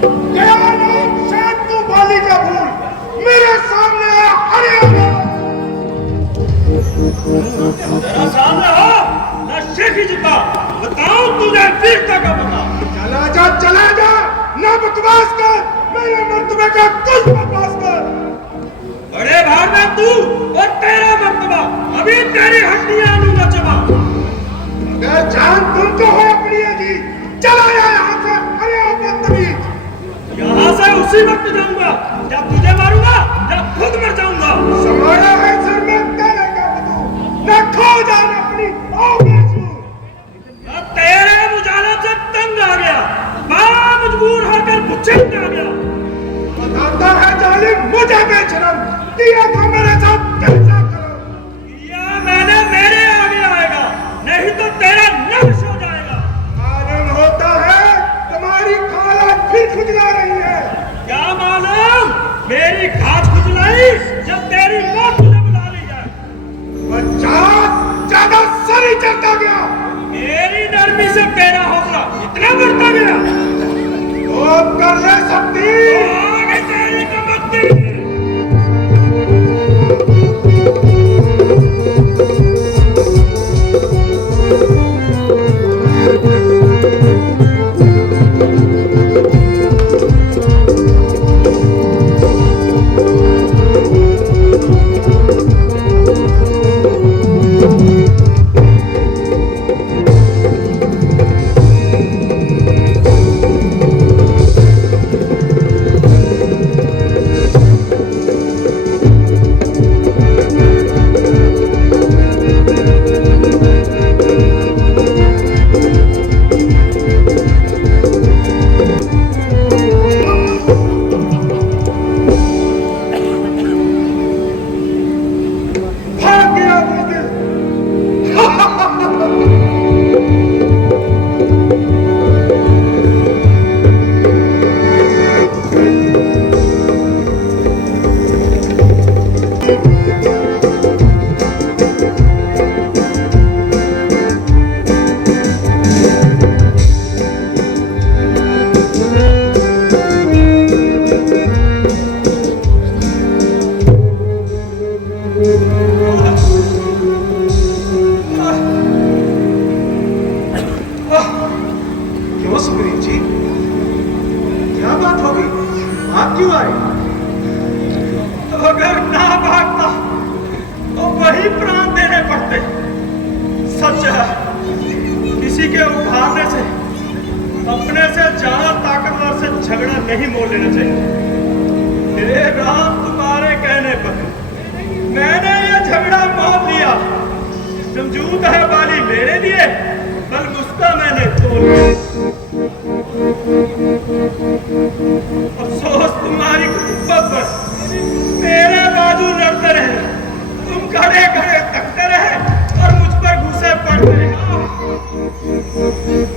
दयानंद शायद तू बाली का भूल मेरे सामने आया। अरे तेरा सामने हो ना शेख ही जुटा बताओ तुझे वीरता का बता। चला जा ना बकवास कर, मेरे मर्तबे का कुछ बकवास कर। बड़े भाग में तू और तेरा मर्तबा अभी तेरी हड्डियां लूंगा चबा। अगर जान तुमको हो अपनी जी चला जा यहाँ से। अरे बदतमीज, यहाँ से उसी वक्त जाऊंगा जब तुझे मारूंगा या खुद मर जाऊंगा। समाया है सर में तेरे का बदू, मैं खो जाने अपनी आवेशू। मैं तेरे मुजाला से तंग आ गया, मैं मजबूर होकर बुझक आ गया। बताता है जालिम मुझे बेशरम, दिया था मेरे साथ कैसा करो। या मैंने मेरे आगे आएगा नहीं तो तेरा नक्श हो जाएगा। मालूम होता है तुम्हारी खाला फिर खुजला रही है। क्या मालूम मेरी खाद खुजलाई जब तेरी मौत तुझे बुला ली जाए। बच्चा ज्यादा सर ही चढ़ता गया। मेरी नरमी से तेरा हौसला इतना बढ़ता गया तो अब कर ले सकती। तो आगे तेरी कमती।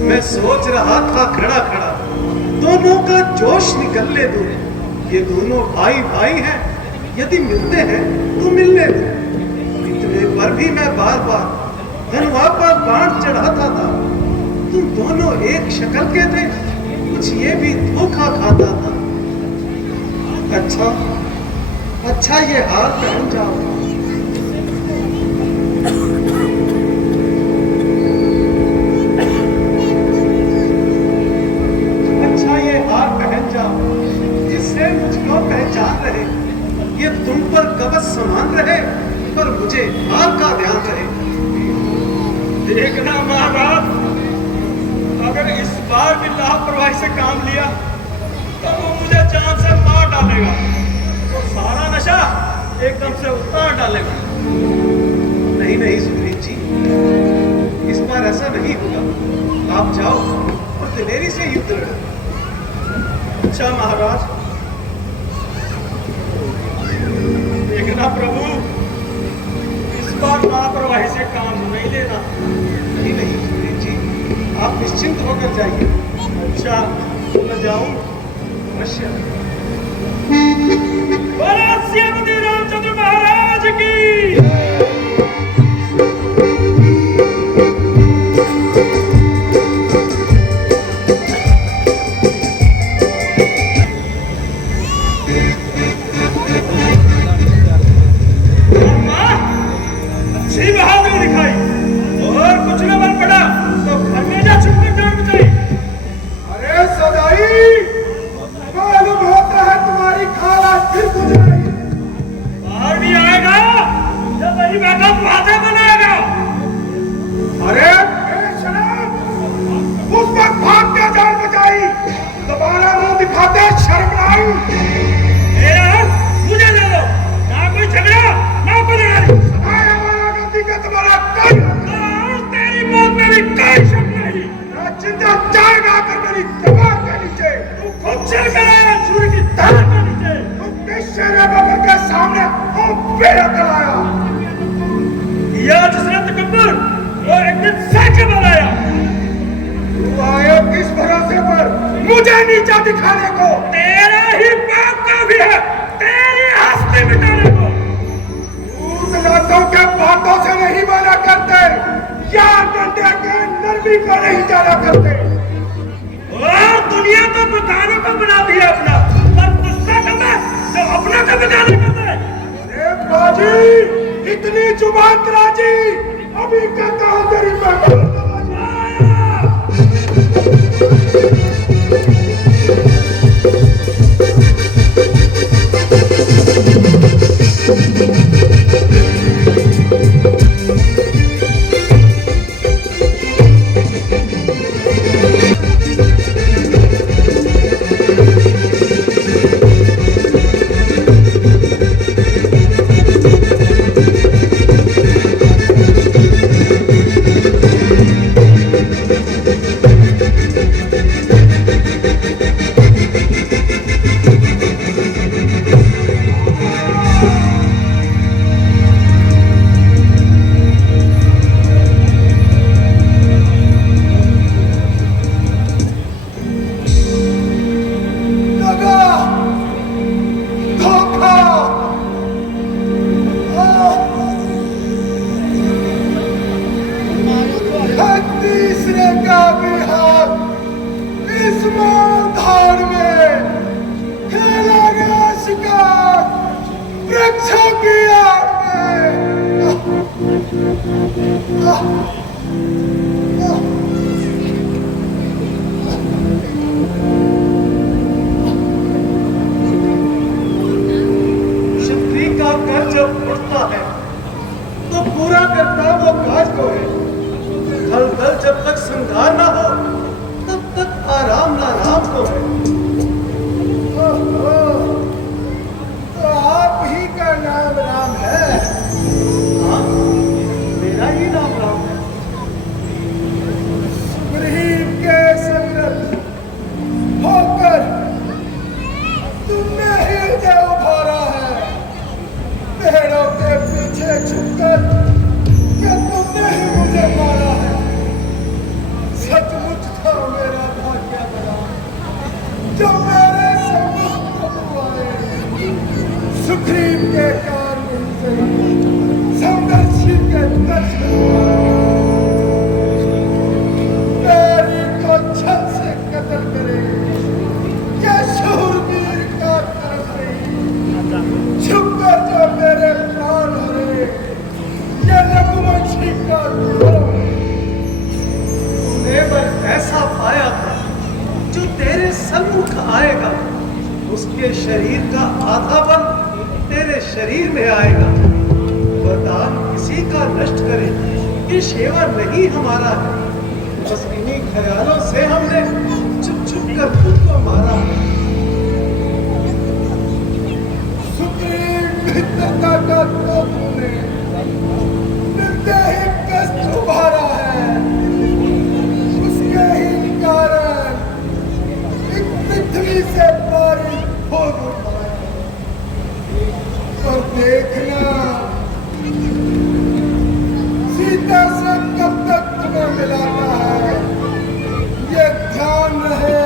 मैं सोच रहा था खड़ा खड़ा दोनों का जोश निकलने दो। ये दोनों भाई भाई हैं, यदि मिलते हैं तो मिलने दो। इतने पर भी मैं बार बार धनवा पर बाण चढ़ाता था। तुम दोनों एक शक्ल के थे, कुछ ये भी धोखा खाता था। अच्छा ये हार पहन जाओ। पहचान रहे, ये तुम पर कवच समान रहे, पर मुझे हार का ध्यान रहे। देखना महाराज, अगर इस बार भी लापरवाही से काम लिया तो वो मुझे जान से मार डालेगा और सारा नशा एकदम से उतार डालेगा। नहीं नहीं सुग्रीव जी, इस बार ऐसा नहीं होगा। आप जाओ और दिलेरी से युद्ध लड़ो। अच्छा महाराज, देखना प्रभु, इस बार लापरवाही से काम नहीं लेना। नहीं नहीं सुग्रीव जी, आप निश्चिंत होकर जाइए। अच्छा मैं जाऊं? अवश्य। बोलो श्रीमती रामचंद्र महाराज की। कुचल कराया सूर्य की तार के नीचे। तुम शेर बाबा के सामने बेड़ा कराया। या जिसने तकब्बुर वो एक दिन सच बनाया। तू आया किस भरोसे पर मुझे नीचा दिखाने को? तेरा ही बाप का भी है तेरी हस्ती मिटाने को। भूतनाथों के बातों से नहीं माना करते या डंडे के नरमी को नहीं जाना करते। और दुनिया तो बताने को बना दिया अपना, पर गुस्सा कब है जो अपना को बताने को है। अरे बाजी इतनी जुबान राजी अभी कहता हूँ तेरी बात। उसके शरीर का आधा बल तेरे शरीर में आएगा। वरदान किसी का नष्ट करे ये सेवा नहीं हमारा है। बस इन्हीं ख्यालों से हमने चुप चुप कर खुद को मारा। सुप्रीम मित्रता का तो तूने मिलते ही कष्ट उभारा है। उसके ही कारण एक पृथ्वी से पारी खोद उठाया। और देखना सीता से कब तक तुम्हें मिलाता है ये ध्यान रहे।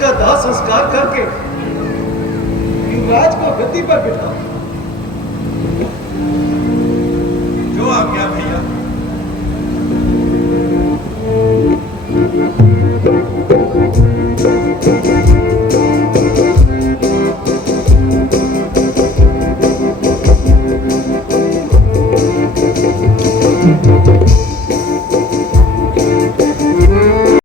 का दाह संस्कार करके युवराज को गद्दी पर बिठाओ। जो आ गया भैया।